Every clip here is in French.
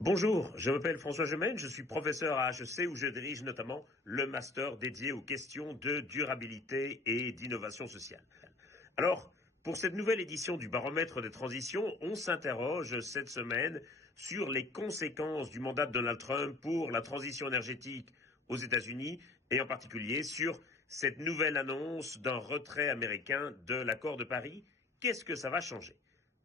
Bonjour, je m'appelle François Gemène, je suis professeur à HEC où je dirige notamment le master dédié aux questions de durabilité et d'innovation sociale. Alors, pour cette nouvelle édition du baromètre des transitions, on s'interroge cette semaine sur les conséquences du mandat de Donald Trump pour la transition énergétique aux États-Unis et en particulier sur cette nouvelle annonce d'un retrait américain de l'accord de Paris. Qu'est-ce que ça va changer?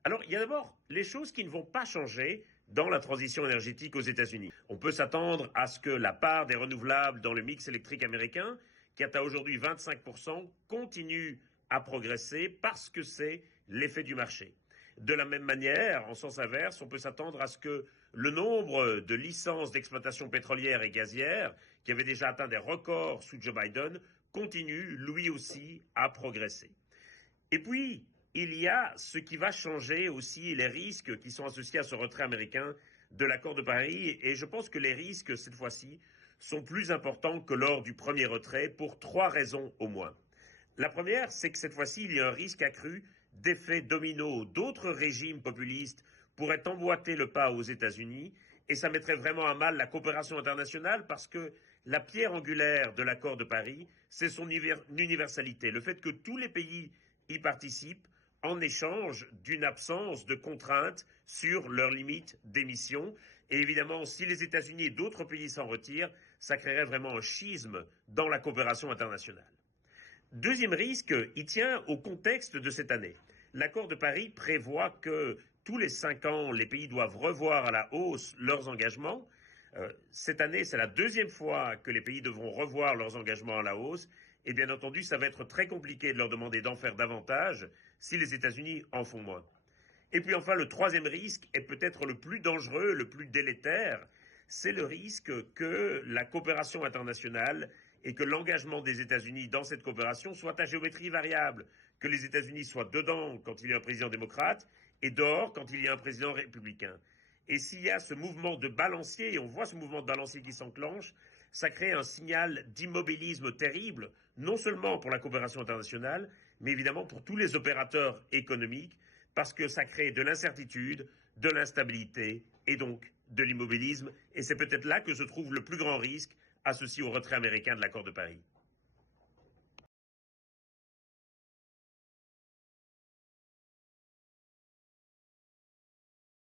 Alors, il y a d'abord les choses qui ne vont pas changer dans la transition énergétique aux États-Unis. On peut s'attendre à ce que la part des renouvelables dans le mix électrique américain, qui atteint aujourd'hui 25%, continue à progresser parce que c'est l'effet du marché. De la même manière, en sens inverse, on peut s'attendre à ce que le nombre de licences d'exploitation pétrolière et gazière, qui avait déjà atteint des records sous Joe Biden, continue lui aussi à progresser. Et puis, il y a ce qui va changer aussi, les risques qui sont associés à ce retrait américain de l'accord de Paris. Et je pense que les risques, cette fois-ci, sont plus importants que lors du premier retrait pour trois raisons au moins. La première, c'est que cette fois-ci, il y a un risque accru d'effet domino. D'autres régimes populistes pourraient emboîter le pas aux États-Unis et ça mettrait vraiment à mal la coopération internationale parce que la pierre angulaire de l'accord de Paris, c'est son universalité. Le fait que tous les pays y participent en échange d'une absence de contraintes sur leurs limites d'émissions. Et évidemment, si les États-Unis et d'autres pays s'en retirent, ça créerait vraiment un schisme dans la coopération internationale. Deuxième risque, il tient au contexte de cette année. L'accord de Paris prévoit que tous les 5 ans, les pays doivent revoir à la hausse leurs engagements. Cette année, c'est la deuxième fois que les pays devront revoir leurs engagements à la hausse. Et bien entendu, ça va être très compliqué de leur demander d'en faire davantage si les États-Unis en font moins. Et puis enfin, le troisième risque est peut-être le plus dangereux, le plus délétère, c'est le risque que la coopération internationale et que l'engagement des États-Unis dans cette coopération soit à géométrie variable, que les États-Unis soient dedans quand il y a un président démocrate et dehors quand il y a un président républicain. Et s'il y a ce mouvement de balancier, et on voit ce mouvement de balancier qui s'enclenche, ça crée un signal d'immobilisme terrible, non seulement pour la coopération internationale, mais évidemment pour tous les opérateurs économiques, parce que ça crée de l'incertitude, de l'instabilité et donc de l'immobilisme. Et c'est peut-être là que se trouve le plus grand risque associé au retrait américain de l'accord de Paris.